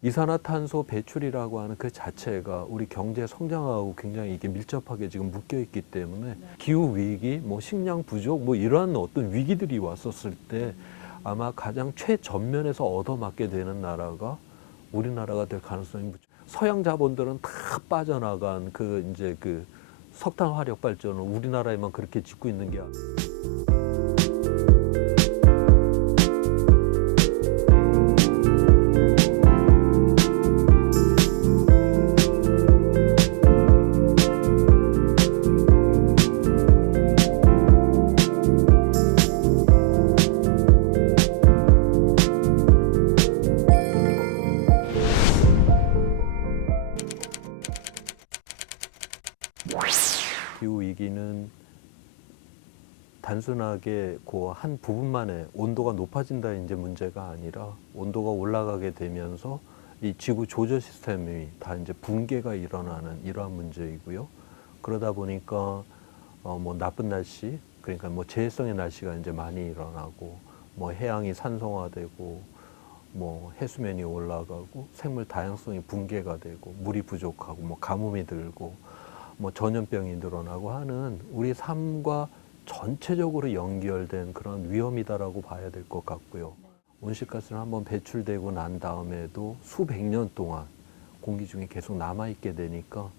이산화탄소 배출이라고 하는 그 자체가 우리 경제 성장하고 굉장히 이게 밀접하게 지금 묶여 있기 때문에 기후 위기, 뭐 식량 부족, 뭐 이러한 어떤 위기들이 왔었을 때 아마 가장 최전면에서 얻어맞게 되는 나라가 우리나라가 될 가능성이 서양 자본들은 다 빠져나간 그 이제 그 석탄 화력 발전을 우리나라에만 그렇게 짓고 있는 게 아니라. 기후 위기는 단순하게 그 한 부분만의 온도가 높아진다 이제 문제가 아니라 온도가 올라가게 되면서 이 지구 조절 시스템이 다 이제 붕괴가 일어나는 이러한 문제이고요. 그러다 보니까 뭐 나쁜 날씨, 그러니까 뭐 재해성의 날씨가 이제 많이 일어나고 뭐 해양이 산성화되고 뭐 해수면이 올라가고 생물 다양성이 붕괴가 되고 물이 부족하고 뭐 가뭄이 들고 뭐 전염병이 늘어나고 하는 우리 삶과 전체적으로 연결된 그런 위험이다라고 봐야 될 것 같고요. 온실가스는 한번 배출되고 난 다음에도 수백 년 동안 공기 중에 계속 남아있게 되니까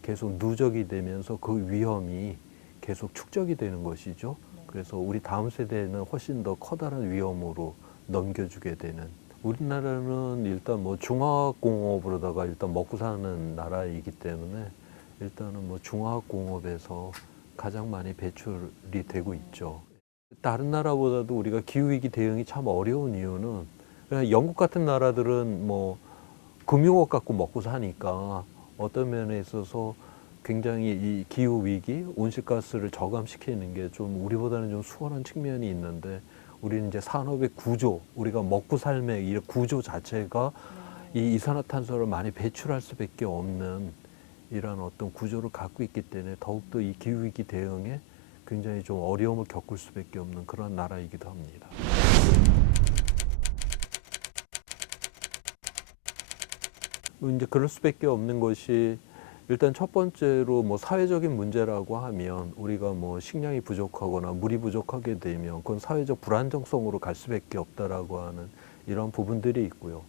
계속 누적이 되면서 그 위험이 계속 축적이 되는 것이죠. 그래서 우리 다음 세대에는 훨씬 더 커다란 위험으로 넘겨주게 되는. 우리나라는 일단 뭐 중화학공업으로다가 일단 먹고 사는 나라이기 때문에 일단은 뭐 중화학공업에서 가장 많이 배출이 되고 있죠. 다른 나라보다도 우리가 기후위기 대응이 참 어려운 이유는 그냥 영국 같은 나라들은 뭐 금융업 갖고 먹고 사니까 어떤 면에 있어서 굉장히 이 기후위기, 온실가스를 저감시키는 게 좀 우리보다는 좀 수월한 측면이 있는데 우리는 이제 산업의 구조, 우리가 먹고 삶의 이 구조 자체가 이 이산화탄소를 많이 배출할 수밖에 없는 이런 어떤 구조를 갖고 있기 때문에 더욱더 이 기후위기 대응에 굉장히 좀 어려움을 겪을 수밖에 없는 그런 나라이기도 합니다. 이제 그럴 수밖에 없는 것이 일단 첫 번째로 뭐 사회적인 문제라고 하면 우리가 뭐 식량이 부족하거나 물이 부족하게 되면 그건 사회적 불안정성으로 갈 수밖에 없다라고 하는 이런 부분들이 있고요.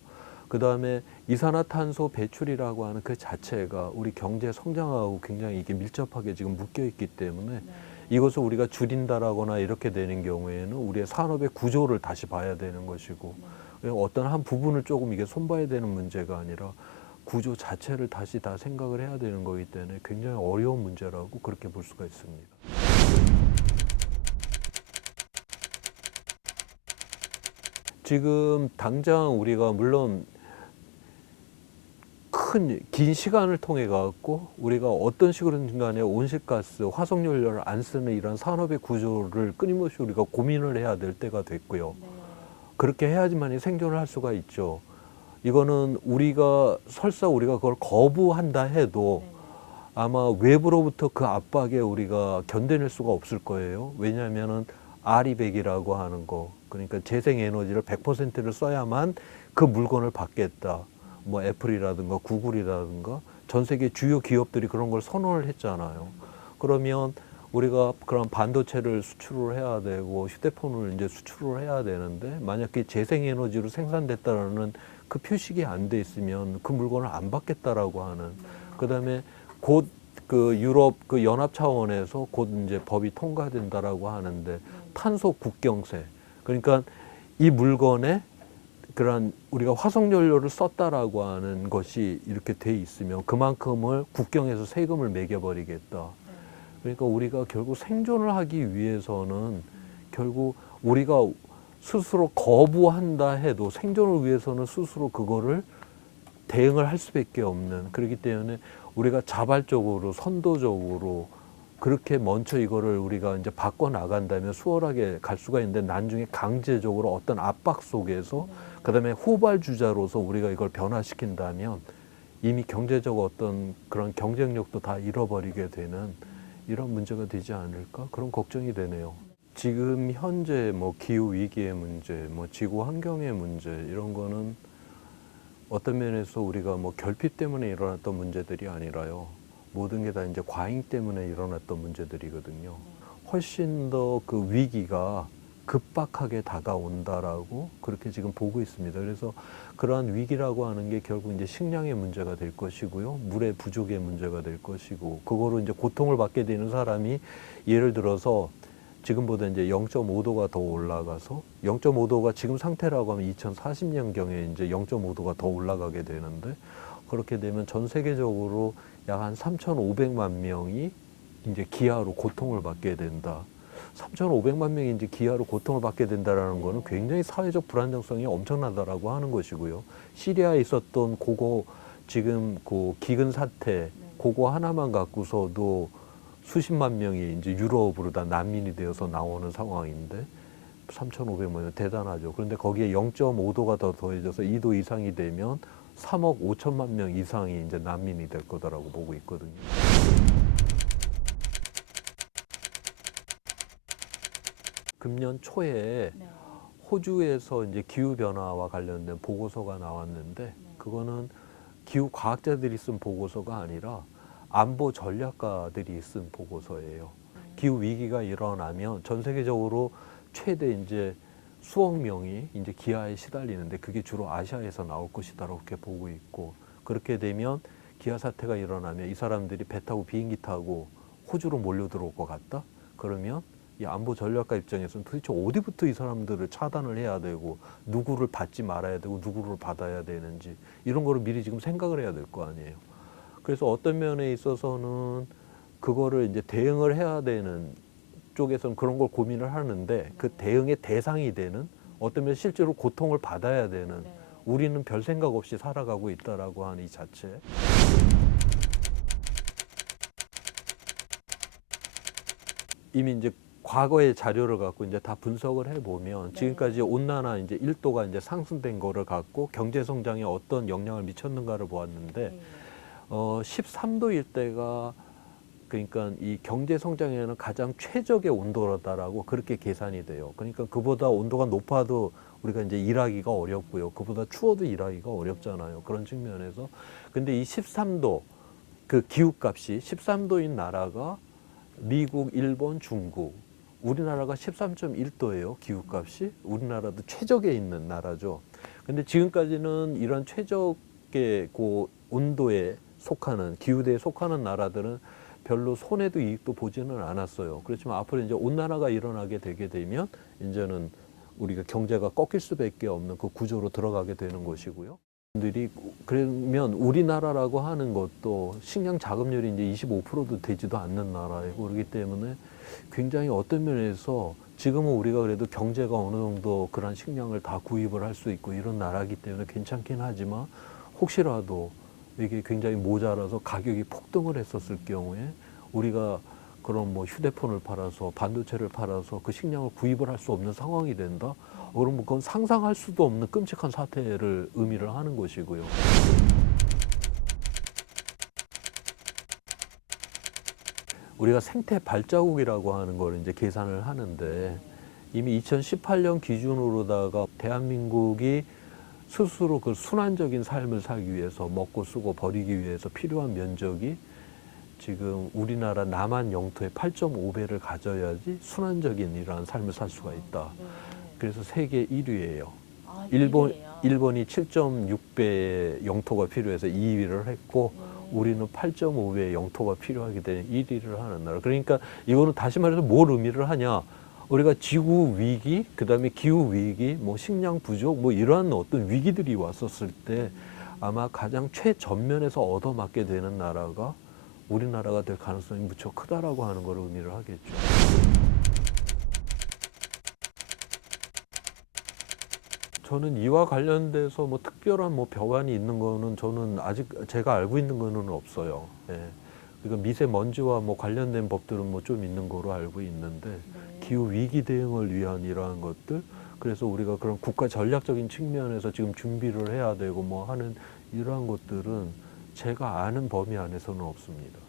그 다음에 이산화탄소 배출이라고 하는 그 자체가 우리 경제 성장하고 굉장히 이게 밀접하게 지금 묶여 있기 때문에 이것을 우리가 줄인다라거나 이렇게 되는 경우에는 우리의 산업의 구조를 다시 봐야 되는 것이고 어떤 한 부분을 조금 이게 손봐야 되는 문제가 아니라 구조 자체를 다시 다 생각을 해야 되는 거기 때문에 굉장히 어려운 문제라고 그렇게 볼 수가 있습니다. 지금 당장 우리가 물론 긴 시간을 통해 갖고 우리가 어떤 식으로든 간에 온실가스, 화석연료를 안 쓰는 이런 산업의 구조를 끊임없이 우리가 고민을 해야 될 때가 됐고요. 그렇게 해야지만 생존을 할 수가 있죠. 이거는 우리가 설사 우리가 그걸 거부한다 해도 아마 외부로부터 그 압박에 우리가 견뎌낼 수가 없을 거예요. 왜냐하면은 아리백이라고 하는 거, 그러니까 재생에너지를 100%를 써야만 그 물건을 받겠다. 뭐 애플이라든가 구글이라든가 전 세계 주요 기업들이 그런 걸 선언을 했잖아요. 그러면 우리가 그런 반도체를 수출을 해야 되고 휴대폰을 이제 수출을 해야 되는데 만약에 재생에너지로 생산됐다라는 그 표식이 안 돼 있으면 그 물건을 안 받겠다라고 하는. 그다음에 곧 그 유럽 그 연합 차원에서 곧 이제 법이 통과된다라고 하는데 탄소 국경세. 그러니까 이 물건에 그런 우리가 화석연료를 썼다라고 하는 것이 이렇게 돼 있으면 그만큼을 국경에서 세금을 매겨버리겠다. 그러니까 우리가 결국 생존을 하기 위해서는 결국 우리가 스스로 거부한다 해도 생존을 위해서는 스스로 그거를 대응을 할 수밖에 없는. 그렇기 때문에 우리가 자발적으로 선도적으로 그렇게 먼저 이거를 우리가 이제 바꿔 나간다면 수월하게 갈 수가 있는데 나중에 강제적으로 어떤 압박 속에서 그다음에 후발주자로서 우리가 이걸 변화시킨다면 이미 경제적 어떤 그런 경쟁력도 다 잃어버리게 되는 이런 문제가 되지 않을까 그런 걱정이 되네요. 지금 현재 뭐 기후 위기의 문제, 뭐 지구 환경의 문제 이런 거는 어떤 면에서 우리가 뭐 결핍 때문에 일어났던 문제들이 아니라요. 모든 게 다 이제 과잉 때문에 일어났던 문제들이거든요. 훨씬 더 그 위기가 급박하게 다가온다라고 그렇게 지금 보고 있습니다. 그래서 그러한 위기라고 하는 게 결국 이제 식량의 문제가 될 것이고요. 물의 부족의 문제가 될 것이고, 그거로 이제 고통을 받게 되는 사람이 예를 들어서 지금보다 이제 0.5도가 더 올라가서 0.5도가 지금 상태라고 하면 2040년경에 이제 0.5도가 더 올라가게 되는데, 그렇게 되면 전 세계적으로 약 한 3,500만 명이 이제 기아로 고통을 받게 된다. 3,500만 명이 이제 기아로 고통을 받게 된다라는 거는 굉장히 사회적 불안정성이 엄청나다라고 하는 것이고요. 시리아에 있었던 그거 지금 그 기근 사태 그거 하나만 갖고서도 수십만 명이 이제 유럽으로 다 난민이 되어서 나오는 상황인데 3,500만 명 대단하죠. 그런데 거기에 0.5도가 더 더해져서 2도 이상이 되면 3억 5천만 명 이상이 이제 난민이 될 거다라고 보고 있거든요. 금년 초에 호주에서 이제 기후 변화와 관련된 보고서가 나왔는데, 그거는 기후 과학자들이 쓴 보고서가 아니라 안보 전략가들이 쓴 보고서예요. 기후 위기가 일어나면 전 세계적으로 최대 이제 수억 명이 이제 기아에 시달리는데, 그게 주로 아시아에서 나올 것이다라고 이렇게 보고 있고, 그렇게 되면 기아 사태가 일어나면 이 사람들이 배 타고 비행기 타고 호주로 몰려 들어올 것 같다? 그러면 이 안보 전략가 입장에서는 도대체 어디부터 이 사람들을 차단을 해야 되고, 누구를 받지 말아야 되고 누구를 받아야 되는지, 이런 거를 미리 지금 생각을 해야 될 거 아니에요. 그래서 어떤 면에 있어서는 그거를 이제 대응을 해야 되는 쪽에서는 그런 걸 고민을 하는데, 그 대응의 대상이 되는, 어떤 면 실제로 고통을 받아야 되는 우리는 별 생각 없이 살아가고 있다라고 하는 이 자체. 이미 이제 과거의 자료를 갖고 이제 다 분석을 해보면 지금까지 온난화 이제 1도가 이제 상승된 거를 갖고 경제 성장에 어떤 영향을 미쳤는가를 보았는데, 13도일 때가 그러니까 이 경제 성장에는 가장 최적의 온도다라고 그렇게 계산이 돼요. 그러니까 그보다 온도가 높아도 우리가 이제 일하기가 어렵고요. 그보다 추워도 일하기가 어렵잖아요. 그런 측면에서. 근데 이 13도 그 기후값이 13도인 나라가 미국, 일본, 중국, 우리나라가 13.1도예요. 기후값이. 우리나라도 최적에 있는 나라죠. 근데 지금까지는 이런 최적의 그 온도에 속하는, 기후대에 속하는 나라들은 별로 손해도 이익도 보지는 않았어요. 그렇지만 앞으로 이제 온난화가 일어나게 되게 되면 이제는 우리가 경제가 꺾일 수밖에 없는 그 구조로 들어가게 되는 것이고요. 들이 그러면 우리나라라고 하는 것도 식량 자급률이 이제 25%도 되지도 않는 나라이고, 그렇기 때문에 굉장히 어떤 면에서 지금은 우리가 그래도 경제가 어느 정도 그런 식량을 다 구입을 할 수 있고 이런 나라이기 때문에 괜찮긴 하지만, 혹시라도 이게 굉장히 모자라서 가격이 폭등을 했었을 경우에 우리가 그런 뭐 휴대폰을 팔아서 반도체를 팔아서 그 식량을 구입을 할 수 없는 상황이 된다? 그러면 그건 상상할 수도 없는 끔찍한 사태를 의미를 하는 것이고요. 우리가 생태 발자국이라고 하는 걸 이제 계산을 하는데, 이미 2018년 기준으로다가 대한민국이 스스로 그 순환적인 삶을 살기 위해서, 먹고 쓰고 버리기 위해서 필요한 면적이 지금 우리나라 남한 영토의 8.5배를 가져야지 순환적인 이러한 삶을 살 수가 있다. 그래서 세계 1위예요. 일본이 7.6배의 영토가 필요해서 2위를 했고, 우리는 8.5배의 영토가 필요하기 때문에 1위를 하는 나라. 그러니까 이거는 다시 말해서 뭘 의미를 하냐? 우리가 지구 위기, 그다음에 기후 위기, 뭐 식량 부족, 뭐 이러한 어떤 위기들이 왔었을 때 아마 가장 최전면에서 얻어맞게 되는 나라가 우리나라가 될 가능성이 무척 크다라고 하는 걸 의미를 하겠죠. 저는 이와 관련돼서 뭐 특별한 뭐 벽안이 있는 거는 저는 아직 제가 알고 있는 거는 없어요. 예. 그러니까 미세먼지와 뭐 관련된 법들은 뭐 좀 있는 거로 알고 있는데, 기후 위기 대응을 위한 이러한 것들, 그래서 우리가 그런 국가 전략적인 측면에서 지금 준비를 해야 되고 뭐 하는 이러한 것들은 제가 아는 범위 안에서는 없습니다.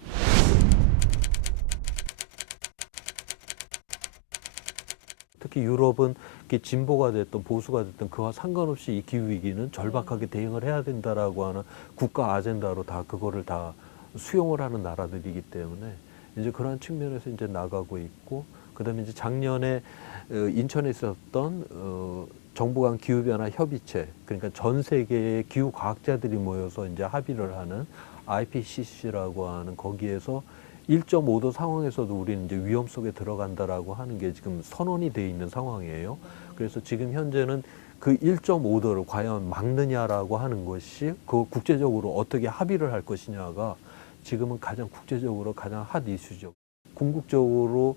특히 유럽은 이렇게 진보가 됐든 보수가 됐든 그와 상관없이 이 기후 위기는 절박하게 대응을 해야 된다라고 하는 국가 아젠다로 다 그거를 다 수용을 하는 나라들이기 때문에 이제 그러한 측면에서 이제 나가고 있고, 그다음에 이제 작년에 인천에 있었던 정부 간 기후 변화 협의체, 그러니까 전 세계의 기후 과학자들이 모여서 이제 합의를 하는 IPCC라고 하는, 거기에서 1.5도 상황에서도 우리는 이제 위험 속에 들어간다라고 하는 게 지금 선언이 돼 있는 상황이에요. 그래서 지금 현재는 그 1.5도를 과연 막느냐라고 하는 것이 그 국제적으로 어떻게 합의를 할 것이냐가 지금은 가장 국제적으로 가장 핫 이슈죠. 궁극적으로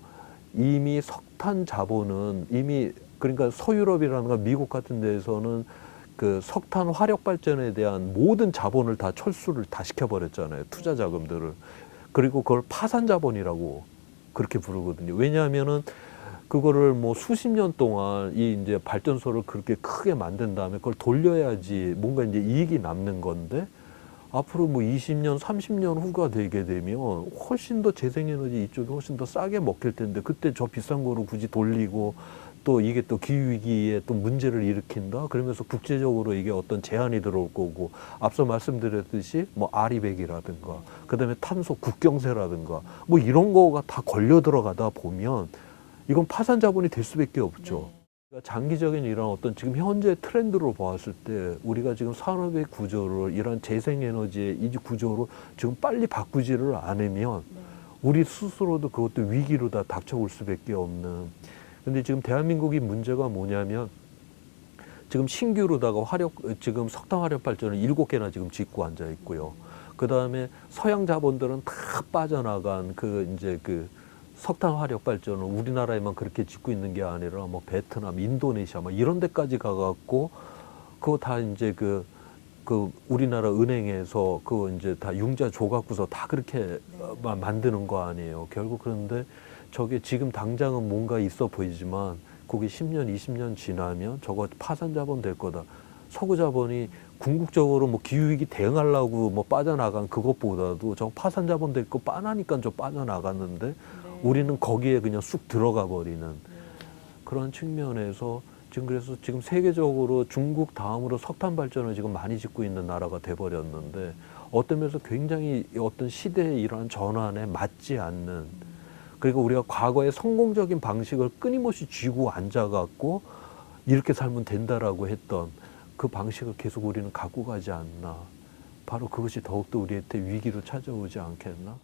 이미 석탄 자본은 이미, 그러니까 서유럽이라든가 미국 같은 데에서는 그 석탄 화력 발전에 대한 모든 자본을 다 철수를 다 시켜버렸잖아요. 투자 자금들을. 그리고 그걸 파산 자본이라고 그렇게 부르거든요. 왜냐하면은 그거를 뭐 수십 년 동안 이 이제 발전소를 그렇게 크게 만든 다음에 그걸 돌려야지 뭔가 이제 이익이 남는 건데, 앞으로 뭐 20년, 30년 후가 되게 되면 훨씬 더 재생에너지 이쪽이 훨씬 더 싸게 먹힐 텐데, 그때 저 비싼 거로 굳이 돌리고 또 이게 또 기후위기에 또 문제를 일으킨다? 그러면서 국제적으로 이게 어떤 제한이 들어올 거고, 앞서 말씀드렸듯이 뭐 아리백이라든가, 그 다음에 탄소 국경세라든가, 뭐 이런 거가 다 걸려 들어가다 보면 이건 파산 자본이 될 수밖에 없죠. 장기적인 이런 어떤 지금 현재 트렌드로 보았을 때 우리가 지금 산업의 구조를 이런 재생에너지의 이 구조로 지금 빨리 바꾸지를 않으면 우리 스스로도 그것도 위기로 다 닥쳐올 수밖에 없는. 근데 지금 대한민국이 문제가 뭐냐면 지금 신규로다가 지금 석탄 화력 발전을 7개나 지금 짓고 앉아 있고요. 그 다음에 서양 자본들은 다 빠져나간 이제 석탄 화력 발전을 우리나라에만 그렇게 짓고 있는 게 아니라 뭐 베트남, 인도네시아 뭐 이런 데까지 가갖고 그거 다 이제 우리나라 은행에서 그거 이제 다 융자 줘갖고서 다 그렇게 만드는 거 아니에요. 결국. 그런데 저게 지금 당장은 뭔가 있어 보이지만 그게 10년, 20년 지나면 저거 파산 자본 될 거다. 서구 자본이 궁극적으로 뭐 기후위기 대응하려고 뭐 빠져나간 그것보다도 저 파산 자본 될 거 빤하니까 저 빠져나갔는데 우리는 거기에 그냥 쑥 들어가 버리는 그런 측면에서 지금, 그래서 지금 세계적으로 중국 다음으로 석탄 발전을 지금 많이 짓고 있는 나라가 돼버렸는데, 어떤 면에서 굉장히 어떤 시대의 이러한 전환에 맞지 않는, 그리고 우리가 과거의 성공적인 방식을 끊임없이 쥐고 앉아갖고 이렇게 살면 된다라고 했던 그 방식을 계속 우리는 갖고 가지 않나. 바로 그것이 더욱더 우리한테 위기로 찾아오지 않겠나.